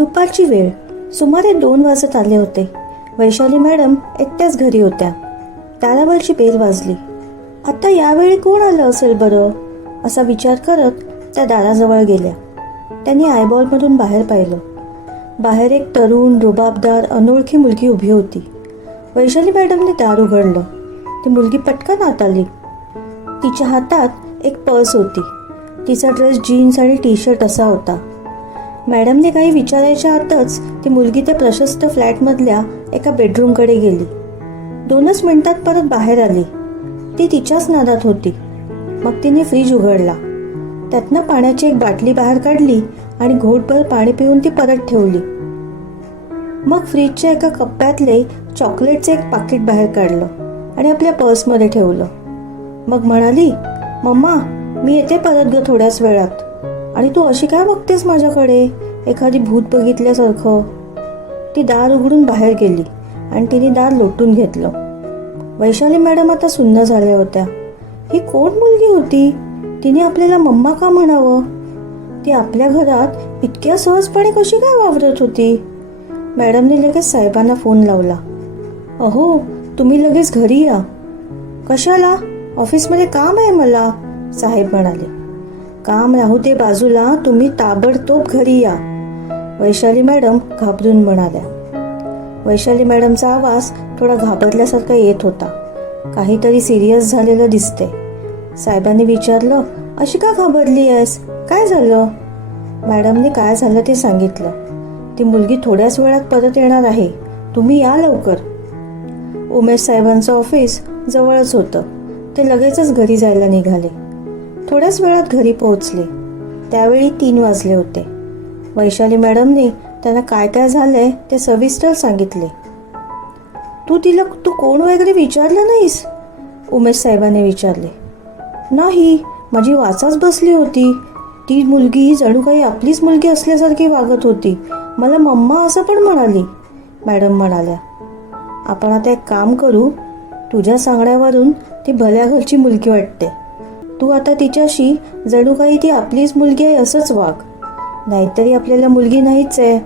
दुपारची वेळ. सुमारे दोन वाजत आले होते. वैशाली मॅडम एकट्याच घरी होत्या. दारावरची बेल वाजली. आता यावेळी कोण आलं असेल बरं? असा विचार करत त्या दाराजवळ गेल्या. त्यांनी आयबॉलमधून बाहेर पाहिलं. बाहेर एक तरुण रुबाबदार अनोळखी मुलगी उभी होती. वैशाली मॅडमने दार उघडलं. ती मुलगी पटकन आत आली. तिच्या हातात एक पर्स होती. तिचा ड्रेस जीन्स आणि टी शर्ट असा होता. मॅडमने काही विचारायच्या आतच ती मुलगी त्या प्रशस्त फ्लॅटमधल्या एका बेडरूमकडे गेली. दोनच मिनिटात परत बाहेर आली. ती तिच्याच नादात होती. मग तिने फ्रीज उघडला. त्यातनं पाण्याची एक बाटली बाहेर काढली आणि घोटभर पाणी पिऊन ती परत ठेवली. मग फ्रीजच्या एका कप्प्यातले चॉकलेटचं एक पाकिट बाहेर काढलं आणि आपल्या पर्समध्ये ठेवलं. मग म्हणाली मम्मा मी येते परत ग थोड्याच वेळात. आणि तू अशी काय बघतेस माझ्याकडे? एखादी भूत बघितल्यासारखं. ती दार उघडून बाहेर गेली आणि तिने दार लोटून घेतलं. वैशाली मॅडम आता सुन्न झाल्या होत्या. ही कोण मुलगी होती? तिने आपल्याला मम्मा का म्हणावं? ती आपल्या घरात इतक्या सहजपणे कशी काय वावरत होती? मॅडमने लगेच साहेबांना फोन लावला. अहो तुम्ही लगेच घरी या. कशाला? ऑफिसमध्ये काम आहे मला साहेब म्हणाले. काम राहू दे बाजूला तुम्ही ताबडतोब घरी या. वैशाली मॅडम घाबरून म्हणाल्या. वैशाली मॅडमचा आवाज थोडा घाबरल्यासारखा येत होता. काहीतरी सिरियस झालेलं दिसते साहेबांनी विचारलं अशी का घाबरली आहेस? काय झालं? मॅडमने काय झालं ते सांगितलं. ती मुलगी थोड्याच वेळात परत येणार आहे. तुम्ही या लवकर. उमेश साहेबांचं ऑफिस जवळच होतं. ते लगेचच घरी जायला निघाले. थोड्याच वेळात घरी पोहोचले. त्यावेळी तीन वाजले होते. वैशाली मॅडमने त्यांना काय काय झालंय ते सविस्तर सांगितले. तू तिला तू कोण वगैरे विचारलं नाहीस? उमेश साहेबाने विचारले. नाही माझी वाचाच बसली होती. ती मुलगी जणू काही आपलीच मुलगी असल्यासारखी वागत होती. मला मम्मा असं पण म्हणाली मॅडम म्हणाल्या. आपण आता एक काम करू. तुझ्या सांगण्यावरून ती भल्या घरची मुलगी वाटते. तू आता तिच्याशी जणू काही ती आपलीच मुलगी आहे असंच वाग. नाहीतरी आपल्याला मुलगी नाहीच आहे.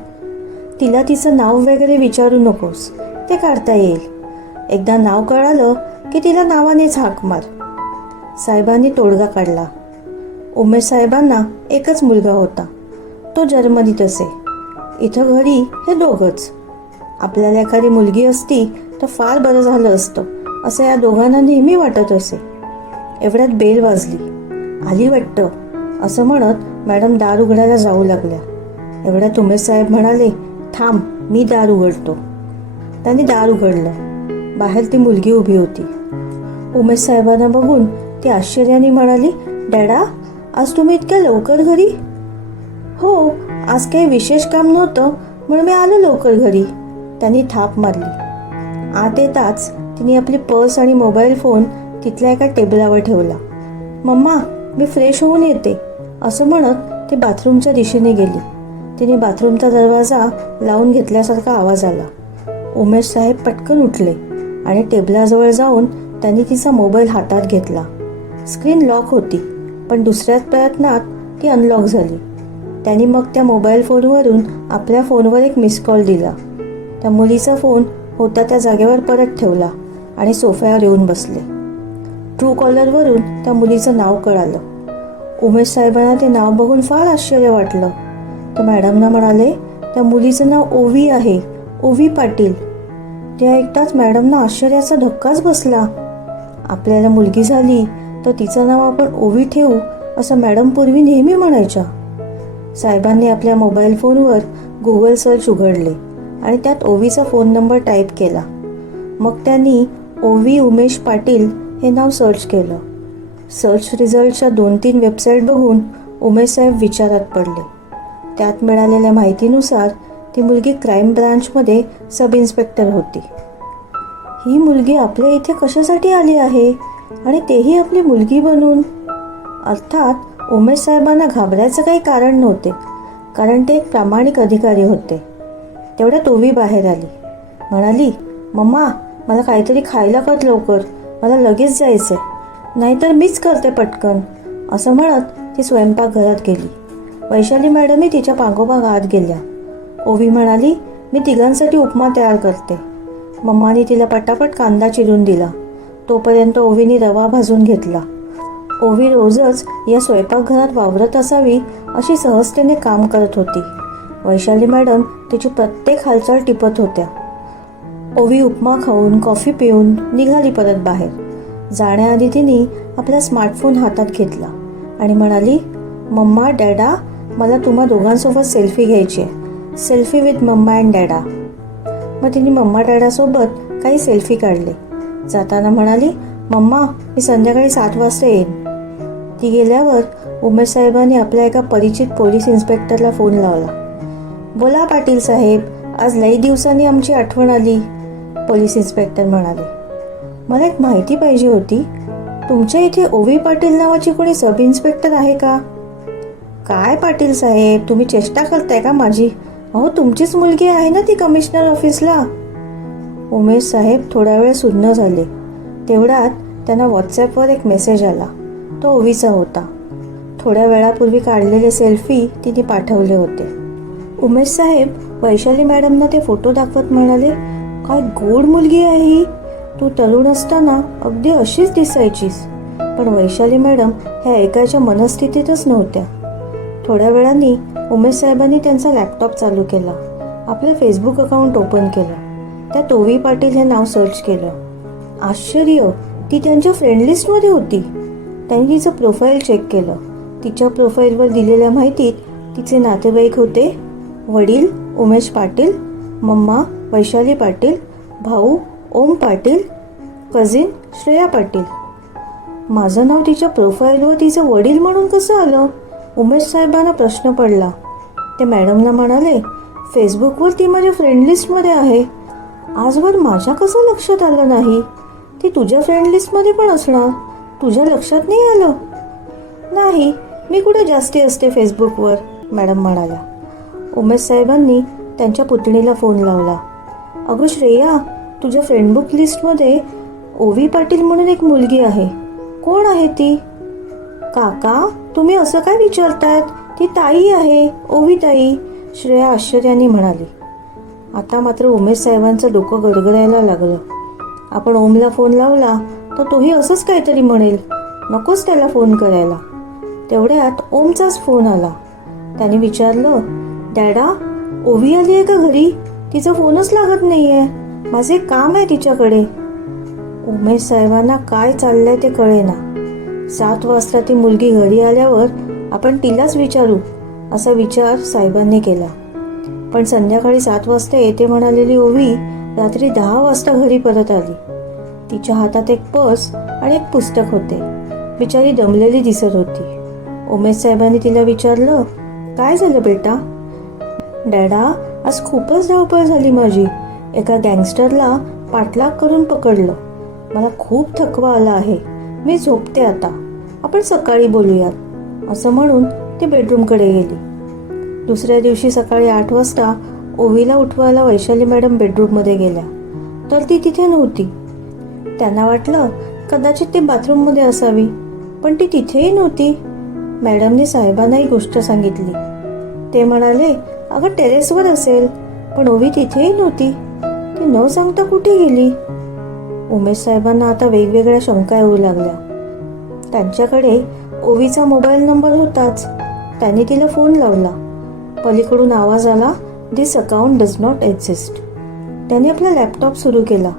तिला तिचं नाव वगैरे विचारू नकोस. ते काढता येईल. एकदा नाव कळालं की तिला नावानेच हाक मार. साहेबांनी तोडगा काढला. उमेश साहेबांना एकच मुलगा होता. तो जर्मनीत असे. इथं घरी हे दोघंच. आपल्याला एखादी मुलगी असती तर फार बरं झालं असतं असं या दोघांना नेहमी वाटत असे. एवढ्यात बेल वाजली. आली वाटतं असं म्हणत मॅडम दार उघडायला जाऊ लागल्या. एवढ्यात उमेश साहेब म्हणाले थांब मी दार उघडतो. त्यांनी दार उघडलं. बाहेर ती मुलगी उभी होती. उमेश साहेबांना बघून ती आश्चर्याने म्हणाली डॅडा आज तुम्ही इतक्या लवकर घरी? हो आज काही विशेष काम नव्हतं म्हणून मी आलो लवकर घरी. त्यांनी थाप मारली. आत येताच तिने आपली पर्स आणि मोबाईल फोन तिथल्या एका टेबलावर ठेवला. मम्मा मी फ्रेश होऊन येते असं म्हणत ती बाथरूमच्या दिशेने गेली. तिने बाथरूमचा दरवाजा लावून घेतल्यासारखा आवाज आला. उमेश साहेब पटकन उठले आणि टेबलाजवळ जाऊन त्यांनी तिचा मोबाईल हातात घेतला. स्क्रीन लॉक होती पण दुसऱ्याच प्रयत्नात ती अनलॉक झाली. त्यांनी मग त्या मोबाईल फोनवरून आपल्या फोनवर एक मिस कॉल दिला. त्या मुलीचा फोन होता त्या जागेवर परत ठेवला आणि सोफ्यावर येऊन बसले. ट्रू कॉलरवरून त्या मुलीचं नाव कळालं. उमेश साहेबांना ते नाव बघून फार आश्चर्य वाटलं. तर मॅडमना म्हणाले त्या मुलीचं नाव ओवी आहे. ओवी पाटील. ते ऐकताच मॅडमना आश्चर्याचा धक्काच बसला. आपल्याला मुलगी झाली तर तिचं नाव आपण ओवी ठेवू असं मॅडम पूर्वी नेहमी म्हणायच्या. साहेबांनी आपल्या मोबाईल फोनवर गुगल सर्च उघडले आणि त्यात ओवीचा फोन नंबर टाईप केला. मग त्यांनी ओवी उमेश पाटील हे नाव सर्च केलं. सर्च रिझल्टच्या दोन तीन वेबसाईट बघून उमेश साहेब विचारात पडले. त्यात मिळालेल्या माहितीनुसार ती मुलगी क्राईम ब्रांचमध्ये सब इन्स्पेक्टर होती. ही मुलगी आपल्या इथे कशासाठी आली आहे? आणि तेही आपली मुलगी बनून? अर्थात उमेश साहेबांना घाबरायचं काही कारण नव्हते कारण ते एक प्रामाणिक अधिकारी होते. तेवढ्या तोवी बाहेर आली. म्हणाली मम्मा मला काहीतरी खायला कर लवकर. मला लगेच जायचंय. नाहीतर मीच करते पटकन असं म्हणत ती स्वयंपाकघरात गेली. वैशाली मॅडमही तिच्या पागोपाग आत गेल्या. ओवी म्हणाली मी तिघांसाठी उपमा तयार करते. मम्माने तिला पटापट कांदा चिरून दिला. तोपर्यंत ओवीने रवा भाजून घेतला. ओवी रोजच या स्वयंपाकघरात वावरत असावी अशी सहजतेने काम करत होती. वैशाली मॅडम तिची प्रत्येक हालचाल टिपत होत्या. ओवी उपमा खाऊन कॉफी पिऊन निघाली परत बाहेर. जाण्याआधी तिने आपला स्मार्टफोन हातात घेतला आणि म्हणाली मम्मा डॅडा मला तुम्हा दोघांसोबत सेल्फी घ्यायची आहे. Selfie with mamma and dada. मग तिने मम्मा डॅडासोबत काही सेल्फी काढले. जाताना म्हणाली मम्मा मी संध्याकाळी सात वाजता येईन. ती गेल्यावर उमेश साहेबांनी आपल्या एका परिचित पोलीस इन्स्पेक्टरला फोन लावला. बोला पाटील साहेब आज लई दिवसांनी आमची आठवण आली. पोलीस इन्स्पेक्टर म्हणाले मला एक माहिती पाहिजे होती. तुमच्या इथे ओवी पाटील नावाची कोणी सब इन्स्पेक्टर आहे का? काय पाटील साहेब तुम्ही चेष्टा करताय का माझी? अहो तुमचीच मुलगी आहे ना ती कमिशनर ऑफिसला. उमेश साहेब थोडा वेळ सुन्न झाले. तेवढ्यात त्यांना व्हॉट्सॲपवर एक मेसेज आला. तो ओवीचा होता. थोड्या वेळापूर्वी काढलेले सेल्फी तिने पाठवले होते. उमेश साहेब वैशाली मॅडमना ते फोटो दाखवत म्हणाले काय गोड मुलगी आहे ही? तू तरुण असताना अगदी अशीच दिसायचीस. पण वैशाली मॅडम ह्या ऐकायच्या मनस्थितीतच नव्हत्या. थोड्या वेळाने उमेश साहेबांनी त्यांचा लॅपटॉप चालू केला. आपलं फेसबुक अकाउंट ओपन केलं. त्या तोवी पाटील हे नाव सर्च केलं. आश्चर्य! ती त्यांच्या फ्रेंडलिस्टमध्ये होती. त्यांनी तिचं प्रोफाईल चेक केलं. तिच्या प्रोफाईलवर दिलेल्या माहितीत तिचे नातेवाईक होते. वडील उमेश पाटील मम्मा वैशाली पाटील भाऊ ओम पाटील कझिन श्रेया पाटील. माझं नाव तिच्या प्रोफाईलवर तिचं वडील म्हणून कसं आलं? उमेश साहेबांना प्रश्न पडला. ते मॅडमला म्हणाले फेसबुकवर ती माझ्या फ्रेंड लिस्टमध्ये आहे. आजवर माझ्या कसं लक्षात आलं नाही? ती तुझ्या फ्रेंड लिस्टमध्ये पण असणार. तुझ्या लक्षात नाही आलं? नाही मी कुठे जास्ती असते फेसबुकवर मॅडम म्हणाल्या उमेश साहेबांनी त्यांच्या पुतणीला फोन लावला. अगं श्रेया तुझ्या फ्रेंडबुक लिस्टमध्ये ओवी पाटील म्हणून एक मुलगी आहे. कोण आहे ती? काका तुम्ही असं काय विचारतायत? ती ताई आहे ओवी ताई श्रेया आश्चर्याने म्हणाली. आता मात्र उमेश साहेबांचं डोकं गडगडायला लागलं. आपण ओमला फोन लावला तर तोही असंच काहीतरी म्हणेल. नकोच त्याला फोन करायला. तेवढ्यात ओमचाच फोन आला. त्याने विचारलं डॅडा ओवी आली आहे का घरी? तिचा फोनच लागत नाहीये. माझे काम आहे तिच्याकडे. उमेश साहेबांना काय चाललंय ते कळेना सात वाजता ती मुलगी घरी आल्यावर आपण तिलाच विचारू असा विचार साहेबांनी केला. पण संध्याकाळी सात वाजता येते म्हणालेली ओवी रात्री दहा वाजता घरी परत आली. तिच्या हातात एक पर्स आणि एक पुस्तक होते. बिचारी दमलेली दिसत होती. उमेश साहेबांनी तिला विचारलं काय झालं बेटा? डॅडा आज खूपच धावपळ झाली माझी. एका गँगस्टरला पाठलाग करून पकडलं. मला खूप थकवा आला आहे. मी झोपते आता. आपण सकाळी बोलूयात असं म्हणून ती बेडरूमकडे गेली. दुसऱ्या दिवशी सकाळी आठ वाजता ओवीला उठवायला वैशाली मॅडम बेडरूममध्ये गेल्या. तर ती तिथे नव्हती. त्यांना वाटलं कदाचित ती बाथरूममध्ये असावी पण ती तिथेही नव्हती. मॅडमने साहेबांना ही गोष्ट सांगितली. ते म्हणाले अगं टेरेसवर असेल. पण ओवी तिथेही नव्हती. ती न सांगता कुठे गेली? उमेश साहेबांना आता वेगवेगळ्या शंका येऊ लागल्या. त्यांच्याकडे ओवीचा मोबाईल नंबर होताच. त्यांनी तिला फोन लावला. पलीकडून आवाज आला this account does not exist त्याने आपला लॅपटॉप सुरू केला.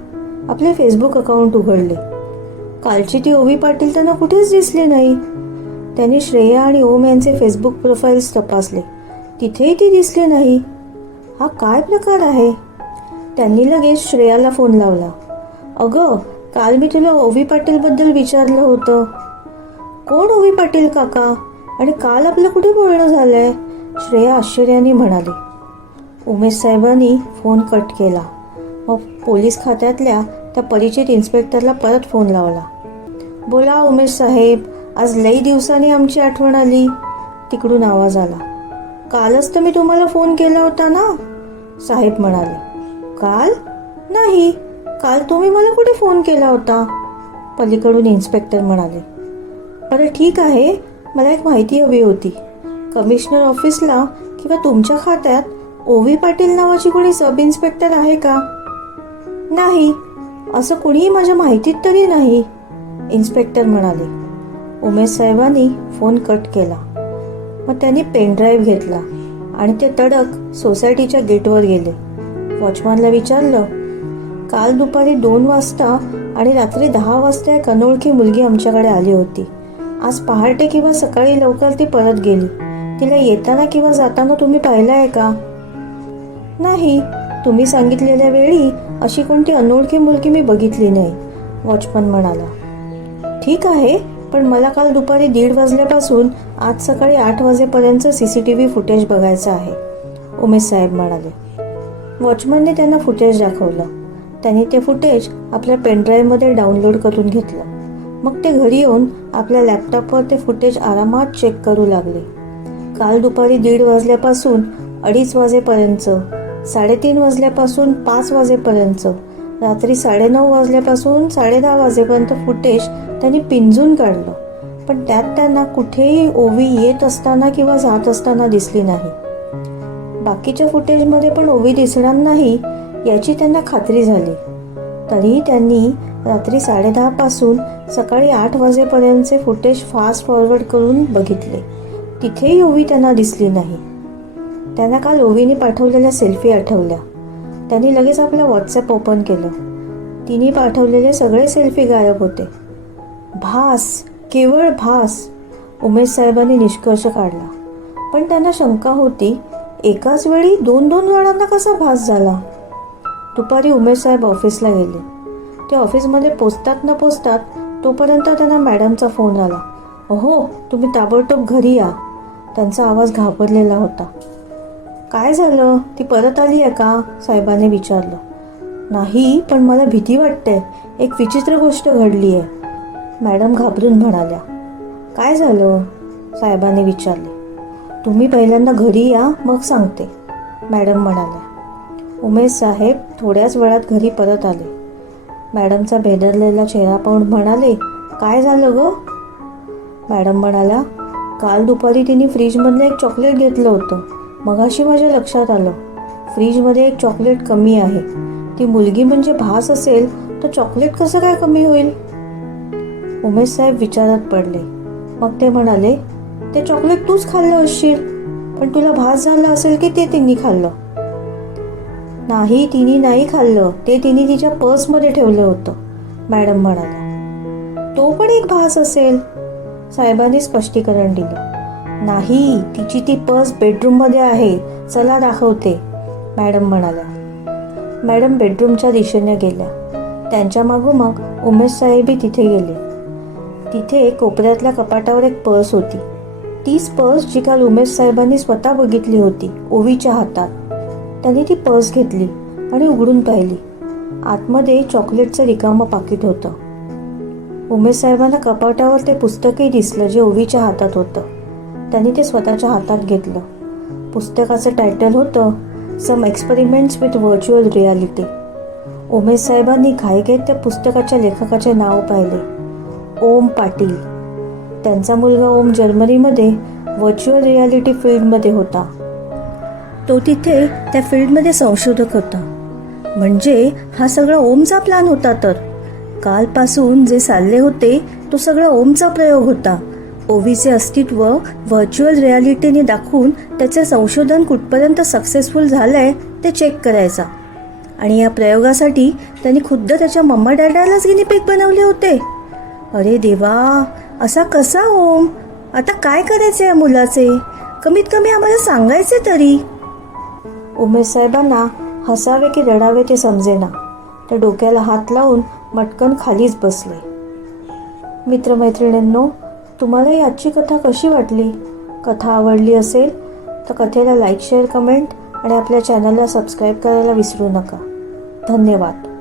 आपले फेसबुक अकाउंट उघडले. कालची ती ओवी पाटील त्यांना कुठेच दिसली नाही. त्यांनी श्रेया आणि ओम यांचे फेसबुक प्रोफाईल्स तपासले. तिथेही ती दिसली नाही. हा काय प्रकार आहे? त्यांनी लगेच श्रेयाला फोन लावला. अगं काल मी तुला ओवी पाटीलबद्दल विचारलं होतं. कोण ओवी पाटील काका? आणि काल आपलं कुठे बोलणं झालंय? श्रेया आश्चर्याने म्हणाली. उमेश साहेबांनी फोन कट केला. मग पोलीस खात्यातल्या त्या परिचित इन्स्पेक्टरला परत फोन लावला. बोला उमेश साहेब आज लई दिवसांनी आमची आठवण आली. तिकडून आवाज आला. कालच तर मी तुम्हाला फोन केला होता ना? साहेब म्हणाले काल? नाही. काल तुम्ही मला कुठे फोन केला होता? पलीकडून इन्स्पेक्टर म्हणाले बरं ठीक आहे. मला एक माहिती हवी होती. कमिशनर ऑफिसला किंवा तुमच्या खात्यात ओवी पाटील नावाची कोणी सब इन्स्पेक्टर आहे का? नाही. असं कुणीही माझ्या माहितीत तरी नाही. इन्स्पेक्टर म्हणाले. उमेश साहेबांनी फोन कट केला. मग त्यांनी पेनड्राईव्ह घेतला आणि ते तडक सोसायटीच्या गेटवर गेले. वॉचमॅनला विचारलं काल दुपारी दोन वाजता आणि रात्री दहा वाजता एक अनोळखी मुलगी आमच्याकडे आली होती. आज पहाटे किंवा सकाळी लवकर ती परत गेली. तिला येताना किंवा जाताना तुम्ही पाहिलं आहे का? नाही. तुम्ही सांगितलेल्या वेळी अशी कोणती अनोळखी मुलगी मी बघितली नाही वॉचमन म्हणाला. ठीक आहे. पण मला काल दुपारी दीड वाजल्यापासून आज सकाळी आठ वाजेपर्यंत C C T V footage बघायचं आहे उमेश साहेब म्हणाले. वॉचमनने त्यांना फुटेज दाखवलं. त्यांनी ते फुटेज आपल्या पेनड्राईव्हमध्ये डाउनलोड करून घेतलं. मग ते घरी येऊन आपल्या लॅपटॉपवर ते फुटेज आरामात चेक करू लागले. काल दुपारी दीड वाजल्यापासून अडीच वाजेपर्यंत साडेतीन वाजल्यापासून पाच वाजेपर्यंत रात्री साडेनऊ वाजल्यापासून साडेदहा वाजेपर्यंत फुटेज त्यांनी पिंजून काढलं. पण त्यात त्यांना कुठेही ओवी येत असताना किंवा जात असताना दिसली नाही. बाकीच्या फुटेजमध्ये पण ओवी दिसणार नाही याची त्यांना खात्री झाली. तरीही त्यांनी रात्री साडेदहापासून सकाळी आठ वाजेपर्यंतचे फुटेज फास्ट फॉरवर्ड करून बघितले. तिथेही ओवी त्यांना दिसली नाही. त्यांना काल ओवीने पाठवलेल्या सेल्फी आठवल्या. त्यांनी लगेच आपलं व्हॉट्सॲप ओपन केलं. तिने पाठवलेले सगळे सेल्फी गायब होते. भास केवळ भास उमेश साहेबांनी निष्कर्ष काढला. पण त्यांना शंका होती एकाच वेळी दोन दोन जणांना कसा भास झाला? दुपारी उमेश साहेब ऑफिसला गेले. ते ऑफिसमध्ये पोचतात न पोचतात तोपर्यंत त्यांना मॅडमचा फोन आला अहो तुम्ही ताबडतोब घरी या. त्यांचा आवाज घाबरलेला होता. काय झालं? ती परत आली आहे का? साहेबाने विचारलं. नाही पण मला भीती वाटते. एक विचित्र गोष्ट घडली आहे. मॅडम घाबरून म्हणाल्या काय झालं? साहेबाने विचारले तुम्ही पहिल्यांदा घरी या मग सांगते. मॅडम म्हणाल्या उमेश साहेब थोड्याच वेळात घरी परत आले. मॅडमचा भेदरलेला चेहरा पाहून म्हणाले काय झालं ग? मॅडम म्हणाल्या काल दुपारी तिने फ्रीजमधलं एक चॉकलेट घेतलं होतं. मगाशी माझ्या लक्षात आलं. फ्रीजमध्ये एक चॉकलेट कमी आहे. ती मुलगी म्हणजे भास असेल तर चॉकलेट कसं काय कमी होईल? उमेश साहेब विचारात पडले. मग ते म्हणाले ते चॉकलेट तूच खाल्लं असशील पण तुला भास झाला असेल की ते तिने खाल्लं? नाही तिने नाही खाल्लं. ते तिने तिच्या पर्समध्ये ठेवलं होतं मॅडम म्हणाल्या. तो पण एक भास असेल साहेबांनी स्पष्टीकरण दिलं. नाही तिची ती पर्स बेडरूममध्ये आहे. चला दाखवते मॅडम म्हणाल्या. मॅडम बेडरूमच्या दिशेने गेल्या. त्यांच्या मागोमाग उमेश साहेबही तिथे गेले. तिथे कोपऱ्यातल्या कपाटावर एक पर्स होती. तीच पर्स जी काल उमेश साहेबांनी स्वतः बघितली होती ओवीच्या हातात. त्यांनी ती पर्स घेतली आणि उघडून पाहिली. आतमध्ये चॉकलेटचं रिकामं पाकिट होतं. उमेश साहेबांना कपाटावर ते पुस्तकही दिसलं जे ओवीच्या हातात होतं. त्यांनी ते स्वतःच्या हातात घेतलं. पुस्तकाचं टायटल होतं some experiments with virtual reality Umesh साहेबांनी घाईघाईत त्या पुस्तकाच्या लेखकाचे नाव पाहिले. ओम पाटील. त्यांचा मुलगा ओम जर्मनीमध्ये व्हर्च्युअल रियालिटी फील्डमध्ये होता. तो तिथे त्या फील्डमध्ये संशोधक होता. म्हणजे हा सगळा ओमचा प्लॅन होता तर. कालपासून जे चालले होते तो सगळा ओमचा प्रयोग होता. ओवीचे अस्तित्व व्हर्च्युअल रियालिटीने दाखवून त्याचे संशोधन कुठपर्यंत सक्सेसफुल झालंय ते चेक करायचा. आणि या प्रयोगासाठी त्यांनी खुद्द त्याच्या मम्मा डॅडालाच गिनीपिक बनवले होते. अरे देवा असा कसा ओम? आता काय करायचे या मुलाचे? कमीत कमी आम्हाला सांगायचे तरी. उमेश साहेबांना हसावे की रडावे ते समजेना. त्या डोक्याला हात लावून मटकन खालीच बसले. मित्रमैत्रिणींनो तुम्हाला याची कथा कशी वाटली? कथा आवडली असेल तर कथेला लाईक शेअर कमेंट आणि आपल्या चॅनलला सबस्क्राईब करायला विसरू नका. धन्यवाद.